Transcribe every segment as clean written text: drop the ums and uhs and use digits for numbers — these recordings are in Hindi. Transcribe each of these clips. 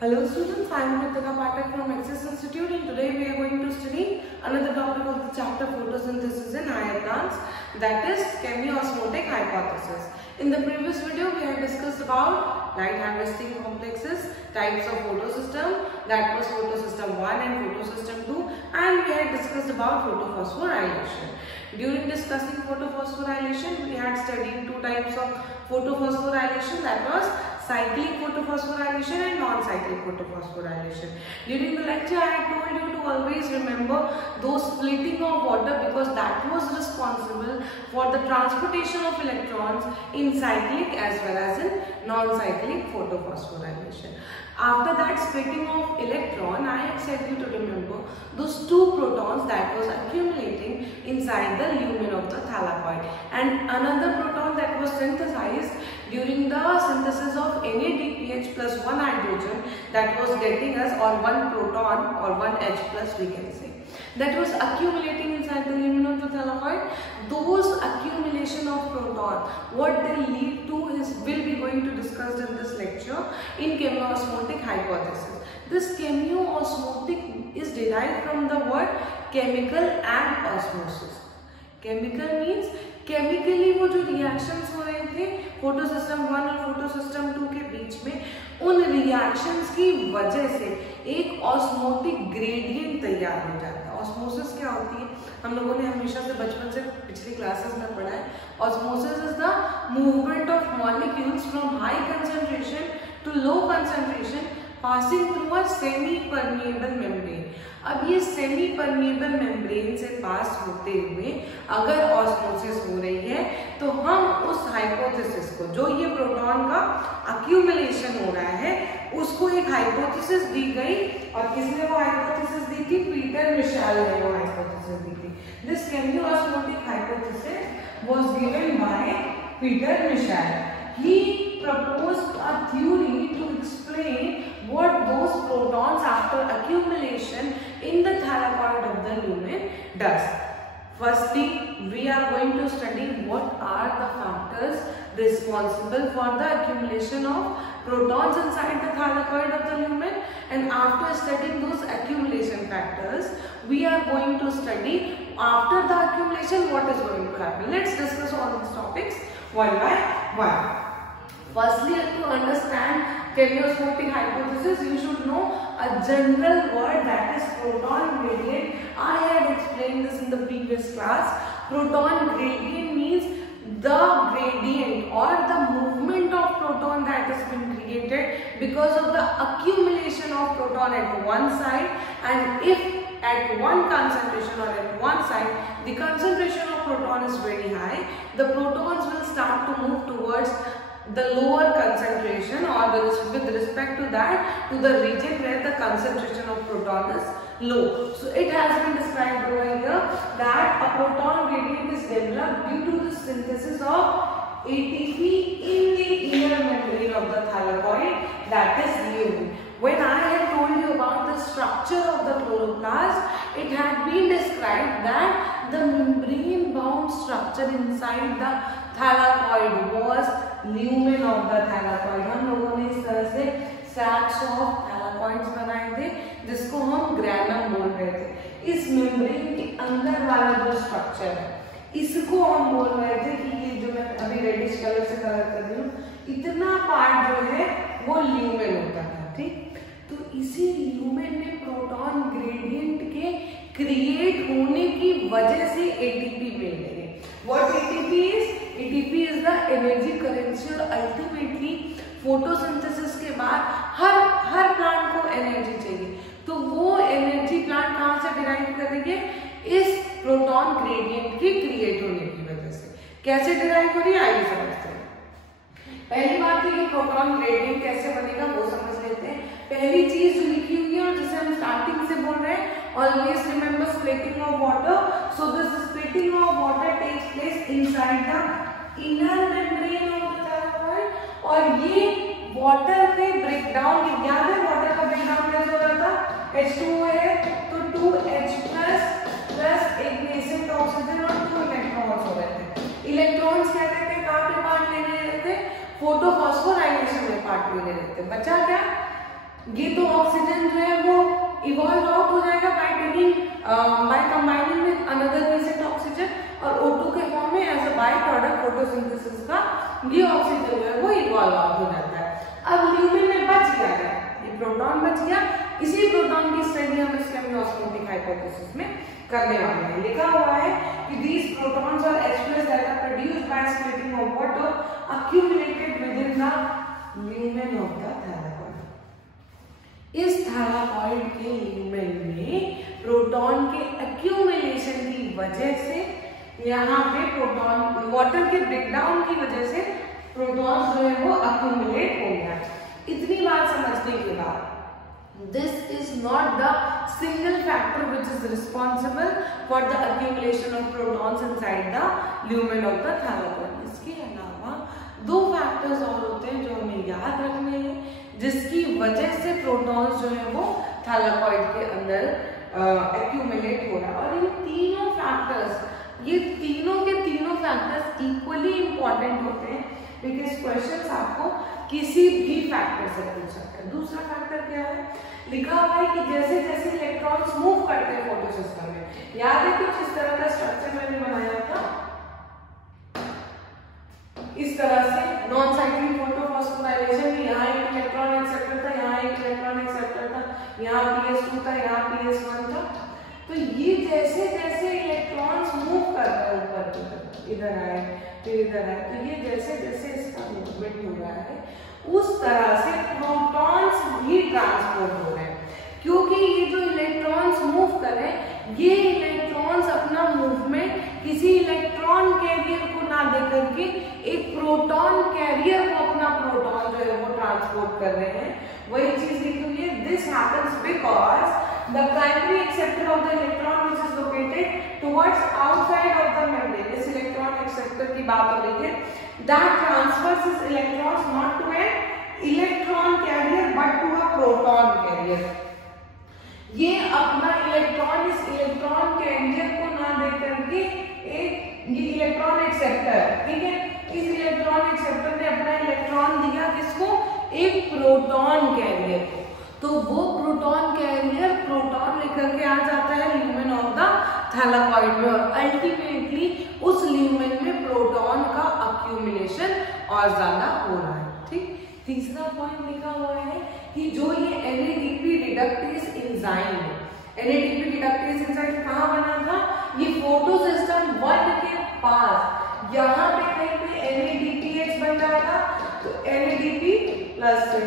Hello students, I am Ritika Pathak from Axis Institute and today we are going to study another topic of the chapter photosynthesis in higher plants, that is chemiosmotic hypothesis. In the previous video we had discussed about light harvesting complexes, types of photosystem, that was photosystem 1 and photosystem 2, and we had discussed about photophosphorylation. During discussing photophosphorylation we had studied two types of photophosphorylation, that was cyclic photophosphorylation and non-cyclic photophosphorylation. During the lecture I had told you to always remember those splitting of water because that was responsible for the transportation of electrons in cyclic as well as in non-cyclic photophosphorylation. After that splitting of electron, I had said you to remember those two protons that was accumulating inside the lumen of the thylakoid, and another proton that was synthesized during the synthesis of NADPH plus 1 hydrogen, that was getting us or one proton or one H plus we can say, that was accumulating inside the lumen of the thylakoid. Those accumulation of proton, what they lead to is will be going to discuss in this lecture in chemiosmotic hypothesis. This chemiosmotic is derived from the word chemical and osmosis. Chemical means chemically वो जो रिएक्शंस हो रहे थे फोटोसिस्टम 1 और फोटोसिस्टम 2 के बीच में, उन रिएक्शंस की वजह से एक ऑस्मोटिक ग्रेडियंट तैयार हो जाता है। ऑस्मोसिस क्या होती है, हम लोगों ने हमेशा से बचपन से पिछली क्लासेस में पढ़ा है। Osmosis is the movement of molecules from high concentration to low concentration passing through a semipermeable membrane. अब ये सेमी परमिएबल मेम्ब्रेन से पास होते हुए अगर ऑस्मोसिस हो रही है तो हम उस हाइपोथेसिस को, जो ये प्रोटॉन का अक्यूमुलेशन हो रहा है, उसको एक हाइपोथेसिस दी गई। और किसने वो हाइपोथेसिस दी थी? पीटर मिशेल ने वो हाइपोथेसिस दी थी। This chemiosmotic hypothesis was given by Peter Michel. He proposed a theory to explain what those protons after accumulation in the thylakoid of the lumen does. Firstly, we are going to study what are the factors responsible for the accumulation of protons inside the thylakoid of the lumen, and after studying those accumulation factors, we are going to study after the accumulation what is going to happen. Let's discuss all these topics one by one. Firstly, to understand chemiosmotic hypothesis, you should know a general word, that is proton gradient. I had explained this in the previous class. Proton gradient means the gradient or the movement of proton that has been created because of the accumulation of proton at one side, and if at one concentration or at one side the concentration of proton is very high, the protons will start to move towards the lower concentration, or with respect to that, to the region where the concentration of proton is low. So it has been described over here that a proton gradient is developed due to the synthesis of ATP in the inner membrane of the thylakoid, that is lumen. When I had told you about the structure of the chloroplast, it had been described that the membrane bound structure inside the thylakoid was lumen of the thylakoid. हम लोगों ने इस तरह से sacs of thylakoids बनाए थे जिसको हम ग्रैनम बोल रहे थे। इस मेम्ब्रेन के अंदर वाला जो स्ट्रक्चर है, इसको हम बोल रहे थे कि ये जो मैं अभी रेडिश कलर से कलर कर रही हूँ, इतना पार्ट जो है वो ल्यूमेन होता था, ठीक। तो इसी ल्यूमेन में प्रोटॉन ग्रेडियंट के क्रिएट होने की वजह से एटीपी मिल रही है। What ATP is? ATP is the energy currency, और अल्टीमेटली फोटोसिंथेसिस के बाद हर प्लांट को एनर्जी चाहिए, तो वो एनर्जी प्लांट कहाँ से डिराइव करेंगे? इस प्रोटॉन ग्रेडियंट के क्रिएट होने की वजह से। कैसे डिराइव हो रही है आइए समझते हैं। पहली बात तो ये प्रोटॉन ग्रेडियंट कैसे बनेगा वो समझ लेते हैं। पहली चीज जो लिखी हुई है और जिसे हम स्टार्टिंग से बोल रहे हैं, always remember splitting of water. So this splitting of water takes place inside the inner membrane of the thylakoid, और ये वाटर के ब्रेकडाउन, याद है वाटर का ब्रेकडाउन कैसे हो रहा था? H2O है तो 2H प्लस एक नेसेंट ऑक्सीजन और 2 इलेक्ट्रॉन्स हो रहे थे। इलेक्ट्रॉन्स क्या कहते हैं, कहाँ पे पार्ट लेने रहते? फोटोफॉस्फोराइलेशन में पार्ट लेने रहते। बचा क्या? ये तो ऑक्सीजन जो है वो इवॉल्व आउट हो जाएगा by combining with another recent oxygen, और O2 के फॉर्म में as a byproduct photosynthesis का ये ऑक्सीजन जो है वो इवॉल्व आउट हो जाता है। अब ल्यूमेन में बच गया है, ये प्रोटॉन बच गया, इसी प्रोटॉन की स्टडी हम इस केमियोस्मोटिक हाइपोथेसिस में करने वाले हैं। लिखा हुआ है कि these protons are H+ that are produced by splitting of water accumulated within the lumen of the thylakoid। इस थायलाकॉइड के ल्यूमेन में प्रोटॉन के एक्यूमुलेशन की वजह से, यहाँ पे प्रोटॉन वाटर के ब्रेकडाउन की वजह से प्रोटॉन जो है वो अक्यूमुलेट हो गया। इतनी बात समझने के बाद this is not the single factor which is responsible for the accumulation of protons inside the lumen of the thylakoid। इसके अलावा दो फैक्टर्स और होते हैं जो हमें याद रखने हैं, जिसकी वजह से प्रोटॉन्स जो है वो थैलाकॉइड के अंदर एक्यूमुलेट हो रहा है। और इन तीनों फैक्टर्स, ये तीनों के तीनों फैक्टर्स इक्वली इंपॉर्टेंट होते हैं, बिकॉज क्वेश्चंस आपको किसी भी फैक्टर से पूछ सकते हैं। दूसरा फैक्टर क्या है, लिखा हुआ है कि जैसे जैसे इलेक्ट्रॉन्स मूव करते हैं फोटो सिस्टम में, याद है कुछ इस तरह का स्ट्रक्चर मैंने बनाया था, इस तरह से नॉन साइक्लिक फोटोफॉस्फोराइलेशन में यहाँ एक इलेक्ट्रॉन एक्सेप्टर था, यहाँ एक इलेक्ट्रॉन एक्सेप्टर था, यहाँ PS2 था, यहाँ PS1 था। तो ये जैसे जैसे इलेक्ट्रॉन्स मूव कर रहे हैं ऊपर की तरफ, इधर आए फिर इधर आए, तो ये जैसे जैसे इसका मूवमेंट हो रहा है उस तरह से प्रोटॉन्स भी ट्रांसपोर्ट हो रहे हैं। क्योंकि ये जो इलेक्ट्रॉन्स मूव कर रहे हैं, ये इलेक्ट्रॉन्स अपना मूवमेंट किसी इलेक्ट्रॉन कैरियर को ना दे करके एक प्रोटॉन कैरियर को अपना प्रोटॉन जो है वो ट्रांसपोर्ट कर रहे हैं। वही चीज लिखी हुई है, this happens because the primary acceptor of the electron which is located towards outside of the membrane, इस इलेक्ट्रॉन एक्सेप्टर की बात हो रही है, that transfers its electrons not to an electron carrier but to a proton carrier। ये अपना इलेक्ट्रॉन इस इलेक्ट्रॉन कैरियर को ना दे करके एक ये इलेक्ट्रॉन एक्सेप्टर, ठीक है, इस इलेक्ट्रॉन एक्सेप्टर ने अपना इलेक्ट्रॉन दिया किसको, एक प्रोटॉन कैरियर को। तो वो प्रोटॉन कैरियर प्रोटॉन लेकर के आ जाता है ल्यूमेन ऑफ द थैलाकॉइड में, और अल्टीमेटली उस ल्यूमेन में प्रोटॉन का अक्यूमुलेशन और ज्यादा हो रहा है। ठीक, तीसरा पॉइंट लिखा हुआ है कि जो ये NADP रिडक्टेज एंजाइम है, NADP रिडक्टेज एंजाइम कहाँ बना था, ये फोटोसिस्टम 1 के पास, यहाँ पे कहीं पे NADPH बन रहा था, तो NADP प्लस से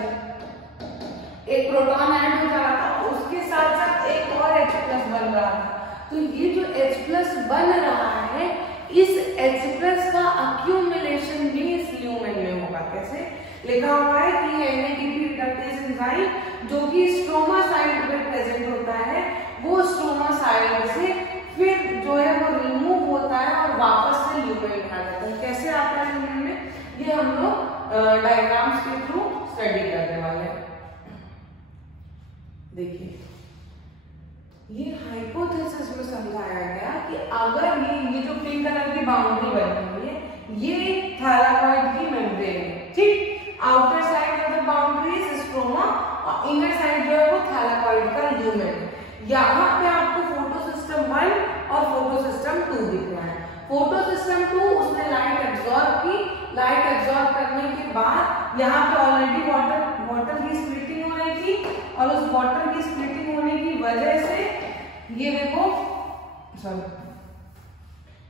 एक प्रोटॉन ऐड हो रहा था, उसके साथ साथ एक और H+ बन रहा था। तो ये जो H+ बन रहा है, इस H+ का अक्यूमुलेशन भी इस ल्यूमेन में होगा। कैसे, लिखा हुआ है कि NADP रिडक्टेज एंजाइम जो कि स्ट्रोमा साइड में प्रेजेंट होता है, वो स्ट्रोमा साइड से फिर जो है वो रिमूव होता है और वापस से ल्यूमेन में आ जाता है। कैसे आता है ल्यूमेन में, ये हम लोग डायग्राम्स के थ्रू स्टडी करने वाले हैं। देखिए, ये हाइपोथेसिस में समझाया गया कि अगर ये जो पिंक कलर की बाउंड्री बनी हुई है, ये थैलाकॉइड की मेम्ब्रेन है, ठीक, outer side of the boundary is stroma और इनर साइड जो है वो थैलाकॉइड का ल्यूमेन। यहाँ पे आपको फोटोसिस्टम 1 और फोटोसिस्टम 2 दिख रहा है। फोटोसिस्टम 2 उसने लाइट एब्जॉर्ब की, लाइट एब्जॉर्ब करने के बाद यहाँ पे ऑलरेडी वाटर की स्प्लिटिंग हो रही थी, और उस वाटर की स्प्लिटिंग होने की वजह से ये देखो, सॉरी,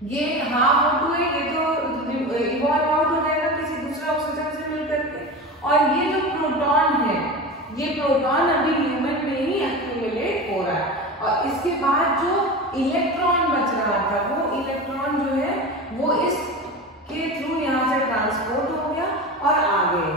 ये हाफ है, ये तो इवॉल्व आउट हो जाएगा किसी दूसरे ऑक्सीजन से मिलकर के, और ये जो प्रोटॉन है, ये प्रोटॉन अभी ल्यूमेन में ही एक्यूमुलेट हो रहा है, और इसके बाद जो इलेक्ट्रॉन बच रहा था, वो इलेक्ट्रॉन जो है वो इसके थ्रू यहाँ से ट्रांसपोर्ट हो गया और आ गए।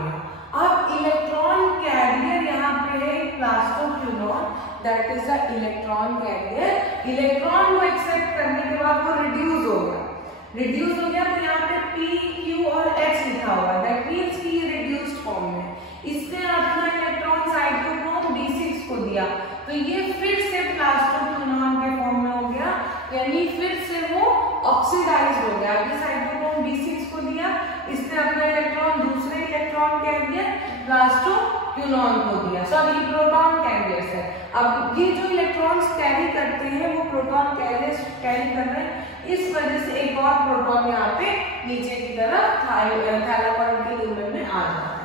अब इलेक्ट्रॉन कैरियर यहाँ पे है plastoquinone, that is the electron carrier. Electron को एक्सेप्ट करने के बाद वो रिड्यूस हो गया, तो यहाँ पे P, Q और H लिखा हुआ है, दैट मींस कि ये रिड्यूस्ड फॉर्म में। इसने अपना इलेक्ट्रॉन साइटोक्रोम B6 को दिया, तो ये फिर से प्लास्टोक्यूनॉन के फॉर्म में हो गया, यानी फिर से वो ऑक्सीडाइज हो गया। अभी साइटोक्रोम B6 को दिया, इसने अपना इलेक्ट्रॉन दूसरे इलेक्ट्रॉन कैरियर प्लास्टोक्यूनॉन क्यूनॉन को दिया। सब ये प्रोटॉन कैरियर्स है। अब ये जो इलेक्ट्रॉन्स कैरी करते हैं वो प्रोटॉन कैरियर्स कैरी कर रहे हैं, इस वजह से एक और प्रोटॉन यहाँ पे नीचे की तरफ थैलाकॉइड के ल्यूमेन में आ जाता है।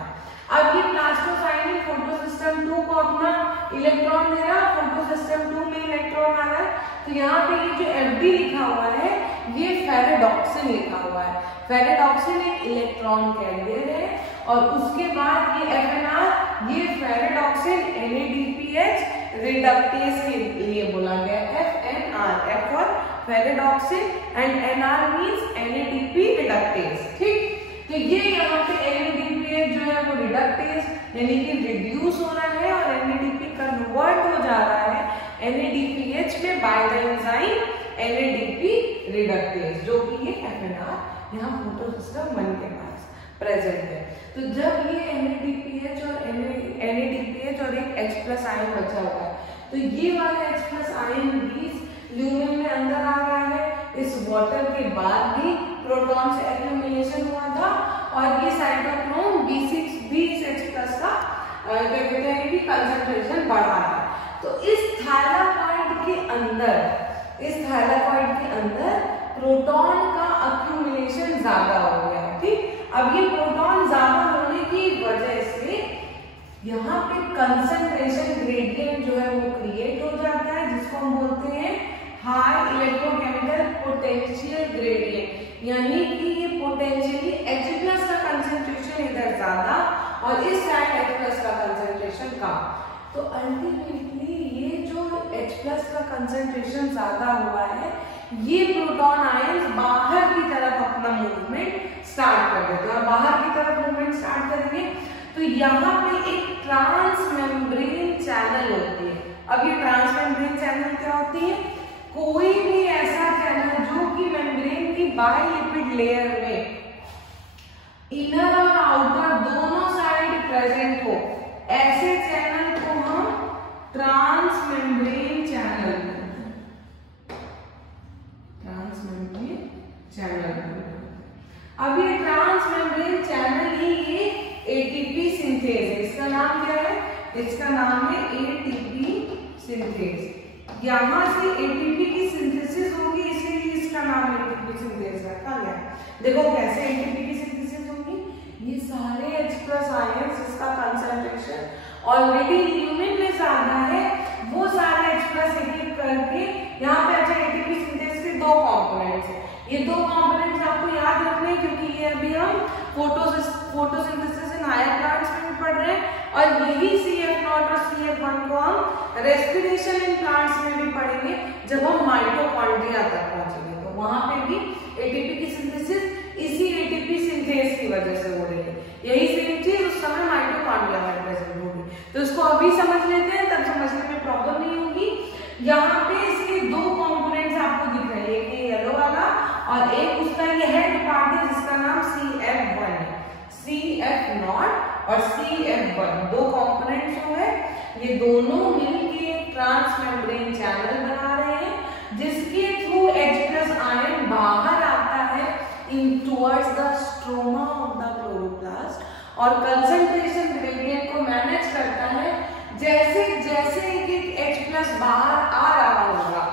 अब ये प्लास्टोसाइनिक फोटोसिस्टम 2 को अपना इलेक्ट्रॉन दे रहा, फोटोसिस्टम 2 में इलेक्ट्रॉन आ रहा है, तो यहाँ पे ये जो Fd लिखा हुआ है ये फेरेडॉक्सिन लिखा हुआ है। फेरेडॉक्सिन एक इलेक्ट्रॉन कैरियर है और उसके बाद ये FNR, ये फेरेडॉक्सिन NADPH रिडक्टेज के लिए बोला गया FNR, F for ferredoxin and NR means NADP reductase. ठीक, तो ये यहाँ पे NADPH जो है वो रिडक्टेज यानी कि रिड्यूस हो रहा है और NADP कन्वर्ट हो जा रहा है NADPH में by the enzyme NADP reductase, जो कि ये FNR यहाँ फोटोसिस्टम 1 के पास प्रेजेंट है। तो जब ये NADPH और एक H+ आयन बचा हुआ है, तो ये वाला H+ आयन भी ल्यूमेन में अंदर आ रहा है। इस वाटर के बाद भी प्रोटॉन से एक्यूमुलेशन हुआ था और ये साइटोक्रोम B6H+ का क्या कहते हैं कि कंसंट्रेशन बढ़ा है। तो इस थैलाकॉइड के अंदर प्रोटॉन का एक्यूमुलेशन ज्यादा हो गया है। ठीक, अब ये प्रोटॉन ज्यादा होने की वजह से यहाँ पे कंसंट्रेशन ग्रेडियंट जो है वो क्रिएट हो जाता है, जिसको हम बोलते हैं हाई इलेक्ट्रोकेमिकल पोटेंशियल ग्रेडियंट, यानी कि ये पोटेंशियली H+ का कंसंट्रेशन इधर ज्यादा और इस साइड H+ का कंसंट्रेशन कम। तो अल्टीमेटली ये जो H+ का कंसंट्रेशन ज्यादा हुआ है, ये प्रोटॉन आयंस बाहर की तरफ अपना मूवमेंट स्टार्ट कर देते हैं और बाहर की तरफ मूवमेंट स्टार्ट करेंगे तो यहाँ पे एक ट्रांसमेम्ब्रेन चैनल होती है। अब ये ट्रांसमेम्ब्रेन चैनल क्या होती है? कोई भी ऐसा चैनल जो कि मेम्ब्रेन की बाइलिपिड लेयर में इनर और आउटर दोनों साइड प्रेजेंट हो, ऐसे चैनल को हम ट्रांसमेम्ब्रेन चैनल अब ये ट्रांसमेम्ब्रेन चैनल ही ये एटीपी सिंथेज है। इसका नाम क्या है? इसका नाम है एटीपी सिंथेज। यहाँ से एटीपी की सिंथेसिस होगी, इसीलिए इसका नाम एटीपी सिंथेज रखा गया। देखो कैसे एटीपी की सिंथेसिस होगी, ये सारे H+ आयंस जिसका कंसंट्रेशन ऑलरेडी ल्यूमेन में ज्यादा है, वो सारे H+ एक करके यहाँ पे अच्छा एटीपी सिंथेसिस के 2 कंपोनेंट्स है। ये 2 कंपोनेंट्स आपको याद रखने हैं क्योंकि ये अभी हम फोटोसिंथेसिस इन हायर प्लांट्स में पढ़ रहे हैं और यही CF0 और CF1 को हम रेस्पिरेशन इन प्लांट्स में भी पढ़ेंगे जब हम माइटोकॉन्ड्रिया तक पहुंचेंगे। तो वहां पे भी एटीपी की सिंथेसिस इसी एटीपी सिंथेज की वजह से हो रही है। यही सेम चीज उस समय माइटोकॉन्ड्रिया में प्रेजेंट होगी। तो इसको अभी समझ लेते हैं, तब समझने में प्रॉब्लम नहीं होगी। यहाँ पे इसके 2 कंपोनेंट्स आपको दिख रहे हैं, एक येलो वाला और एक उसका ये हेड पार्ट है जिसका नाम CF1 है। CF0 और CF1 2 कंपोनेंट्स जो है ये दोनों मिलके ट्रांसमेम्ब्रेन चैनल बना रहे हैं जिसके थ्रू H+ आयन बाहर आता है इन towards the stroma of the chloroplast और कंसंट्रेशन ग्रेडियंट को मैनेज करता है। जैसे जैसे एक H+ बाहर आ रहा होगा,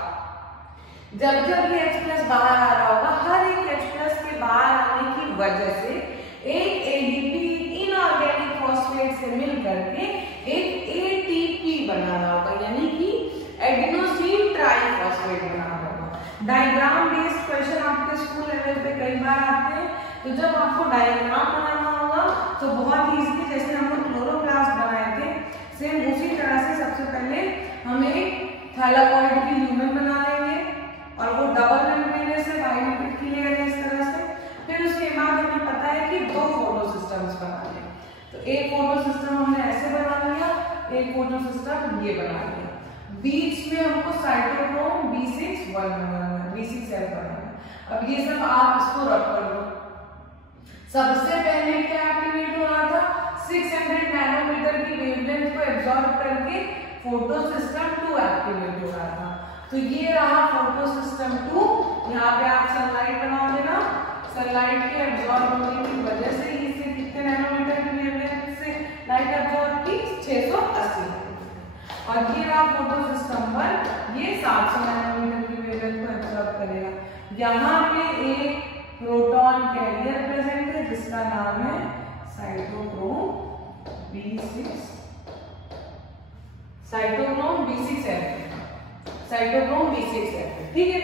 जब जब ये H+ बाहर आ रहा होगा, हर एक H+ के बाहर आने की वजह से एक ADP इनऑर्गेनिक फॉस्फेट से मिल करके एक ATP बना रहा होगा, यानी कि एडिनोसिन ट्राइफॉस्फेट बना रहा होगा। डायग्राम बेस्ड क्वेश्चन आपके स्कूल लेवल पे कई बार आते हैं, तो जब आपको डायग्राम बनाना होगा तो बहुत इजीली, जैसे हम लोग क्लोरोप्लास्ट बनाए थे, सेम उसी तरह से सबसे पहले हम एक थैलाकॉइड की ल्यूमेन बना लेंगे और वो डबल मेम्ब्रेन से बाइलिपिड की लेयर है इस तरह से। फिर उसके बाद हमें पता है कि 2 फोटो सिस्टम्स बना लें, तो एक फोटो सिस्टम हमने ऐसे बना लिया, एक फोटो सिस्टम ये बना लिया। बीच में हमको साइटोक्रोम B6H बनाना है। अब ये सब आप इसको रख कर लो। सबसे पहले क्या एक्टिवेट हो रहा था? 600 नैनोमीटर की वेवलेंथ को एब्जॉर्ब करके फोटो सिस्टम 2 एक्टिवेट हो रहा था। तो ये रहा फोटो सिस्टम 2। यहाँ पे आप सनलाइट बना देना। सनलाइट के एब्जॉर्ब होने की वजह से इसे कितने नैनोमीटर की वेवलेंथ से लाइट एब्जॉर्ब की? और ये रहा फोटो सिस्टम 1, ये 700 नैनोमीटर की वेवलेंथ को एब्जॉर्ब करेगा। यहाँ पे एक प्रोटॉन कैरियर प्रेजेंट है जिसका नाम है cytochrome B6, cytochrome B6F, cytochrome B6F, ठीक है।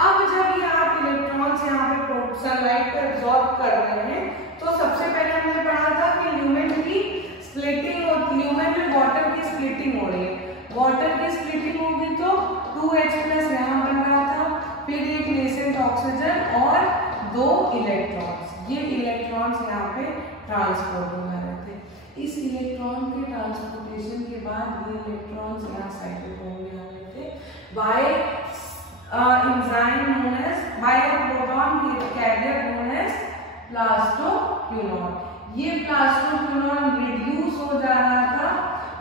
अब जब ये आप इलेक्ट्रॉन्स यहाँ पे सनलाइट को एब्जॉर्ब कर रहे हैं तो सबसे पहले हमने पढ़ा था कि ल्यूमेन की स्प्लिटिंग होती, ल्यूमेन में वाटर की स्प्लिटिंग हो रही है, वाटर की स्प्लिटिंग होगी तो 2H+ यहाँ बन रहा था, फिर एक नेसेंट ऑक्सीजन और 2 इलेक्ट्रॉन्स, ये इलेक्ट्रॉन्स यहाँ पे ट्रांसपोर्ट हो रहे थे। इस इलेक्ट्रॉन के ट्रांसपोर्टेशन के बाद ये इलेक्ट्रॉन्स यहाँ साइटोक्रोम में आ रहे थे by enzyme known as by a proton carrier known as plastoquinone. ये प्लास्टोक्विनोन रिड्यूस हो जा रहा था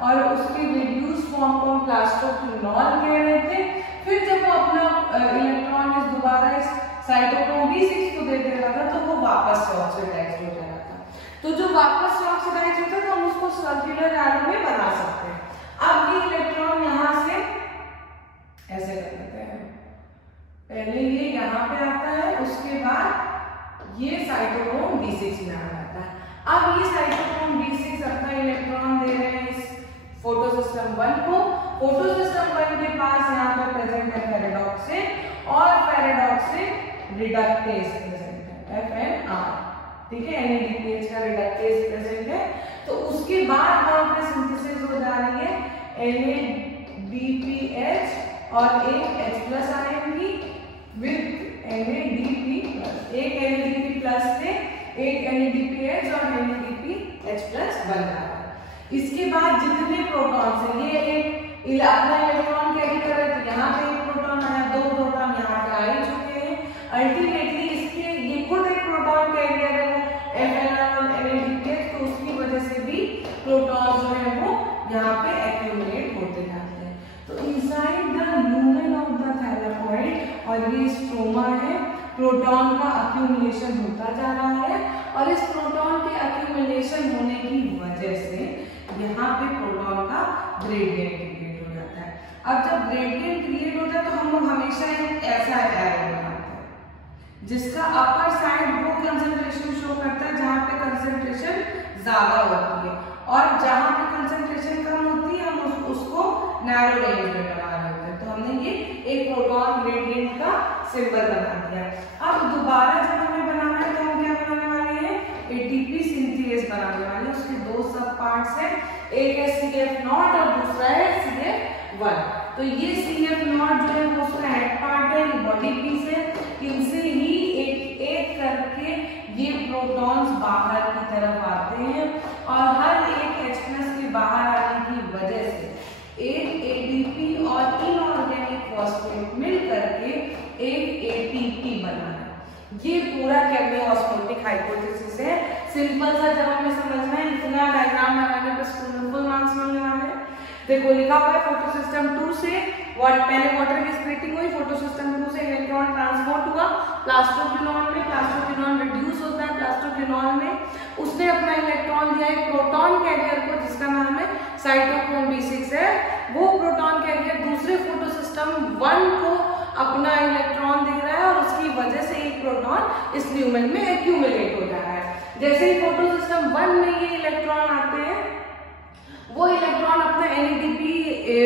और उसके रिड्यूस फॉर्म को हम प्लास्टोक्विनोल कह रहे थे। फिर जब वो अपना इलेक्ट्रॉन इस दोबारा इस साइटोक्रोम B6 को दे दे रहा था तो वो वापस से ऑक्सीडाइज हो जा रहा था। तो जो वापस से ऑक्सीडाइज होता है तो हम उसको सर्कुलर एरो में बना सकते हैं। अब ये इलेक्ट्रॉन यहाँ से ऐसे कर देते हैं, पहले ये यहाँ पे आता है, उसके बाद ये साइटोक्रोम B6 में आ जाता है। अब ये साइटोक्रोम B6 अपना इलेक्ट्रॉन दे रहे हैं इस फोटो सिस्टम 1 को। फोटो सिस्टम 1 के पास यहाँ पे प्रेजेंट है फेरेडॉक्सिन और फेरेडॉक्सिन रिडक्टेज प्रेजेंट है FNR, ठीक है, NADPH का रिडक्टेज प्रेजेंट है। तो उसके बाद वहां पे सिंथेसिस हो जा रही है NADPH और एक H+ आएंगी विद NADP+, एक NADP+ से एक NADPH और NADPH+ बन रहा है। इसके बाद जितने प्रोटॉन्स हैं, ये एक अपना इलेक्ट्रॉन कैरी कर रहे थे, यहाँ पे एक प्रोटॉन आया, 2 प्रोटॉन यहाँ पे आ ही चुके हैं। अल्टीमेटली इसके ये खुद एक प्रोटॉन कैरियर है FNR और NADPH, तो उसकी वजह से भी प्रोटॉन जो है वो यहाँ पे एक्यूमुलेट होते जाते हैं। तो inside the lumen of the thylakoid, और ये स्ट्रोमा है, प्रोटॉन का एक्यूमुलेशन होता जा रहा है और इस प्रोटॉन के एक्यूमुलेशन होने की वजह से यहाँ पे प्रोटॉन का ग्रेडियंट क्रिएट हो जाता है। अब जब ग्रेडियंट क्रिएट होता है तो हम लोग हमेशा एक ऐसा एरो बनाते हैं जिसका अपर साइड वो कंसंट्रेशन शो करता है जहाँ पे कंसंट्रेशन ज्यादा होती है और जहाँ पे कंसंट्रेशन कम होती है हम उसको नैरो रेंज में बना रहे होते हैं। तो हमने ये एक प्रोटॉन ग्रेडियंट का सिंबल बना दिया। अब दोबारा जब हमें बनाना है तो हम क्या बनाने वाले हैं, ATP सिंथेज बनाने वाले हैं। उसके 2 सब पार्ट्स हैं, एक है CF0 और दूसरा है CF1। तो ये CF0 जो है वो उसका हेड पार्ट है, बॉडी पीस है, इनसे ही एक एक करके ये प्रोटॉन्स बाहर की तरफ आते हैं और हर एक H+ के बाहर आने की वजह से एक ADP और इनऑर्गेनिक फॉस्फेट मिल करके एक ATP बना है। ये पूरा केमियो-ऑस्मोटिक हाइपोथेसिस है। सिंपल सा जब हमें समझना है, इतना डायग्राम बनाने पर स्कूल में फुल मार्क्स मिलने वाले हैं। देखो लिखा हुआ है फोटो सिस्टम 2 से पहले वाटर की स्प्लिटिंग हुई, फोटो सिस्टम 2 से इलेक्ट्रॉन ट्रांसपोर्ट हुआ प्लास्टोक्विनोन में, प्लास्टोक्विनोन रिड्यूस होता है प्लास्टोक्विनोन में, उसने अपना इलेक्ट्रॉन दिया एक प्रोटॉन कैरियर को जिसका नाम है साइटोक्रोम B6 है। वो प्रोटॉन कैरियर दूसरे फोटो सिस्टम 1 को अपना इलेक्ट्रॉन दे रहा है और उसकी वजह से एक प्रोटॉन इस ल्यूमेन में एक्यूमुलेट हो जा रहा है। जैसे ही फोटो सिस्टम 1 में ये इलेक्ट्रॉन आते हैं वो इलेक्ट्रॉन अपना NADP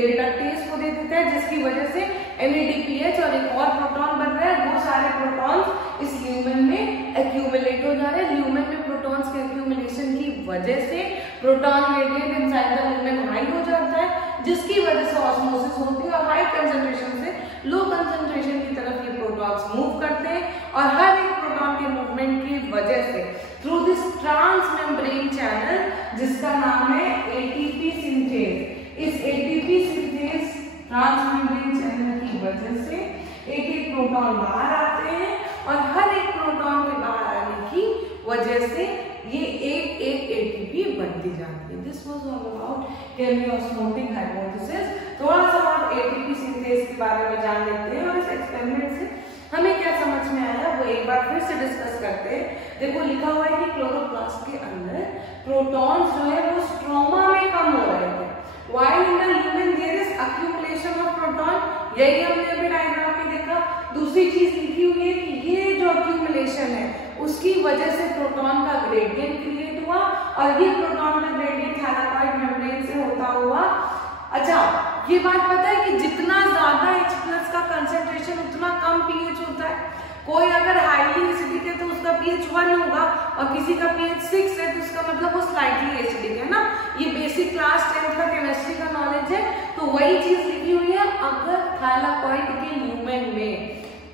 रिडक्टेज को दे देता है जिसकी वजह से NADPH और एक और प्रोटॉन बन रहा है। वो सारे प्रोटॉन्स इस ल्यूमेन में एक्यूमुलेट हो जा रहे हैं। ल्यूमेन में प्रोटॉन्स के एक्यूमुलेशन की वजह से proton gradient inside the lumen high हो जाता है जिसकी वजह से ऑस्मोसिस होती है और हाई कंसंट्रेशन से लो कंसंट्रेशन की तरफ ये प्रोटॉन्स मूव करते हैं और हर एक प्रोटॉन के मूवमेंट की वजह से through this transmembrane channel जिसका नाम है ATP सिंथेज, इस ATP synthase transmembrane channel की वजह से एक एक प्रोटॉन बाहर आते हैं और हर एक प्रोटॉन के बाहर आने की वजह से ये एक एक ATP बनती जाती है। This was all about cameo-osmotic hypothesis. थोड़ा सा और ATP सिंथेज के बारे में जान लेते हैं और इस एक्सपेरिमेंट से हमें क्या समझ में आया वो एक बार फिर से डिस्कस करते हैं। देखो लिखा हुआ है कि क्लोरोप्लास्ट के अंदर प्रोटॉन्स जो है वो स्ट्रोमा में कम हो रहे थे, while in the lumen there यही हमने अभी डायग्राम में देखा। दूसरी चीज लिखी हुई है कि ये जो अक्यूमुलेशन है उसकी वजह से प्रोटॉन का ग्रेडियंट क्रिएट हुआ और ये प्रोटॉन का ग्रेडियंट थैलाकॉइड मेम्ब्रेन से होता हुआ। अच्छा, ये बात पता है कि जितना ज्यादा H+ का कंसेंट्रेशन उतना कम pH होता है। कोई अगर हाईली एसिडिक है तो उसका pH 1 होगा और किसी का pH 6 है तो उसका मतलब वो स्लाइटली एसिडिक है ना। ये बेसिक क्लास 10th का केमिस्ट्री का नॉलेज है। तो वही चीज लिखी हुई है, अगर थैलाकॉइड के ल्यूमेन में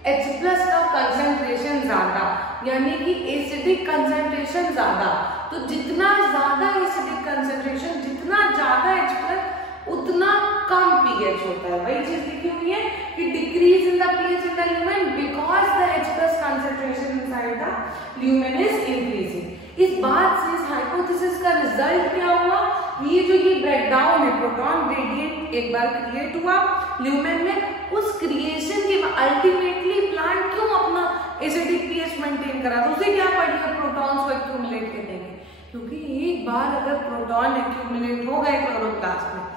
H+ का कंसेंट्रेशन ज्यादा यानी कि एसिडिक कंसेंट्रेशन ज्यादा, तो जितना ज्यादा एसिडिक कंसेंट्रेशन, जितना ज्यादा H+ उतना कम pH होता है। वही चीज लिखी हुई है कि decrease in the pH in the lumen because the H+ concentration inside the lumen is increasing। इस बात से इस हाइपोथेसिस का रिजल्ट क्या हुआ, ये जो ये ब्रेकडाउन है, प्रोटॉन ग्रेडियंट एक बार क्रिएट हुआ ल्यूमेन में, उस क्रिएशन के बाद अल्टीमेटली प्लांट क्यों अपना एसिडिक pH मेंटेन करा, तो उसे क्या पड़ेगा, प्रोटॉन्स को एक्यूमुलेट करने की। क्योंकि एक बार अगर प्रोटॉन एक्यूमुलेट हो गए क्लोरोप्लास्ट में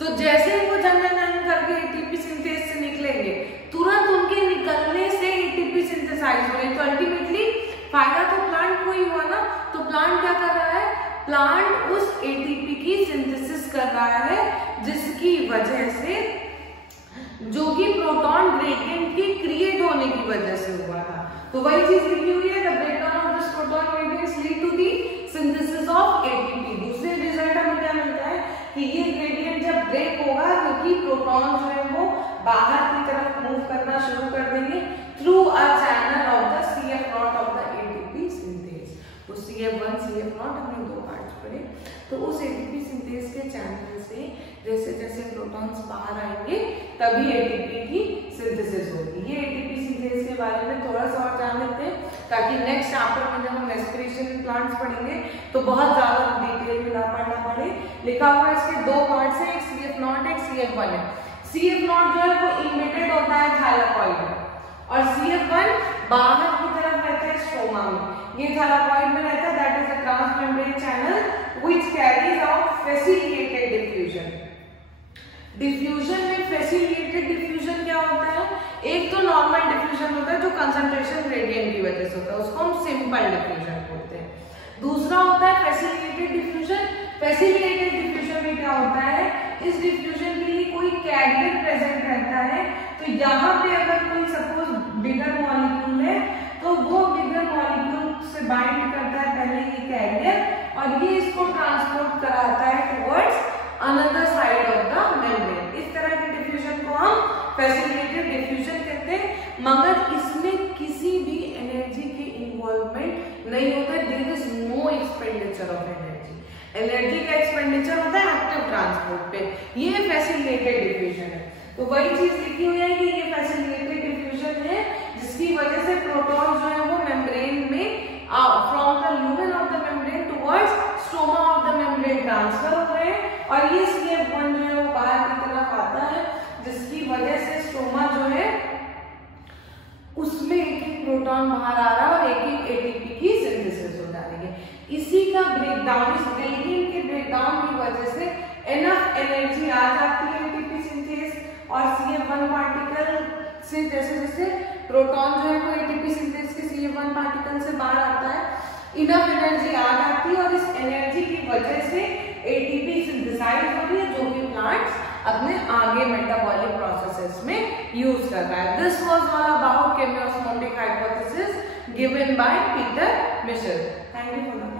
तो जैसे ही वो जंगल करके एटीपी सिंथेस से निकलेंगे, तुरंत उनके निकलने से एटीपी सिंथेसाइज हो रही, तो अल्टीमेटली फायदा तो प्लांट को ही हुआ ना। तो प्लांट क्या कर रहा है, प्लांट उस एटीपी की सिंथेसिस कर रहा है जिसकी वजह से, जो कि प्रोटॉन ग्रेडियंट की क्रिएट होने की वजह से हुआ था। तो वही चीज लिखी हुई है, the breakdown of this proton gradients lead to the synthesis of ATP. दूसरे रिजल्ट हमें क्या मिलता है कि ये ग्रेडियंट जब ब्रेक होगा क्योंकि प्रोटॉन जो है वो बाहर की तरफ मूव करना शुरू कर देंगे through a channel of the CF0 of the ATP synthase. तो CF1 CF0 हमने दो पार्ट्स पढ़े। तो उस एटीपी सिंथेस के चैनल से जैसे जैसे प्रोटॉन्स बाहर आएंगे तभी एटीपी की सिंथेसिस होगी। ये एटीपी सिंथेस के बारे में थोड़ा सा और जान लेते हैं ताकि नेक्स्ट चैप्टर में जब हम रेस्पिरेशन प्लांट्स पढ़ेंगे तो बहुत ज्यादा डिटेल में ना पढ़ना पड़े। लिखा हुआ इसके दो पार्ट्स हैं, एक CF0 एक CF1 है। CF0 जो है वो इमिटेड होता है थैलाकॉइड में और CF1 बाहर की तरफ रहता है स्ट्रोमा में। ये थैलाकॉइड में रहता है, that is a transmembrane channel which carries out facilitated diffusion. Diffusion में फैसिलिटेटेड डिफ्यूजन क्या होता है, एक तो नॉर्मल डिफ्यूजन होता है जो कंसंट्रेशन ग्रेडियंट की वजह से होता है, उसको हम सिंपल डिफ्यूजन बोलते हैं। दूसरा होता है फैसिलिटेटेड डिफ्यूजन। फैसिलिटेटेड डिफ्यूजन में क्या होता है, इस डिफ्यूजन के लिए कोई कैरियर प्रेजेंट रहता है, तो यहाँ पे अगर कोई सपोज बिगर मॉलिक्यूल है तो वो बिगर मॉलिक्यूल से बाइंड करता है पहले ये कैरियर और ये इसको ट्रांसपोर्ट कराता है towards another side of the membrane. इस तरह के डिफ्यूजन को हम फैसिलिटेटेड डिफ्यूजन कहते हैं, मगर इसमें किसी भी एनर्जी के इन्वॉल्वमेंट नहीं होता, there is no expenditure of energy. Energy का एक्सपेंडिचर होता है एक्टिव ट्रांसपोर्ट पे, ये फैसिलिटेटेड डिफ्यूजन है। तो वही चीज लिखी हुई है कि ये फैसिलिटेटेड डिफ्यूजन है जिसकी वजह से प्रोटॉन जो है वो मेम्ब्रेन में from the lumen of the membrane towards stroma of the membrane transfer हो रहे हैं और ये CF1 जो है वो बाहर की तरफ आता है जिसकी वजह से स्ट्रोमा जो है उसमें एक एक प्रोटॉन बाहर आ रहा है और एक एक एटीपी की सिंथेसिस हो जा रही है। इसी का ब्रेकडाउन, इस ग्रेडियंट के ब्रेकडाउन की वजह से एनफ एनर्जी आ जाती है एटीपी सिंथेस और CF1 पार्टिकल से जैसे जैसे प्रोटॉन जो है वो एटीपी सिंथेस के CF1 पार्टिकल से बाहर आता है, इनफ एनर्जी आ जाती है और इस एनर्जी की वजह से एटीपी सिंथेसाइज हो रही है जो कि प्लांट्स अपने आगे मेटाबॉलिक प्रोसेसेस में यूज कर रहा है। This was all about chemiosmotic hypothesis given by Peter Mitchell. Thank you for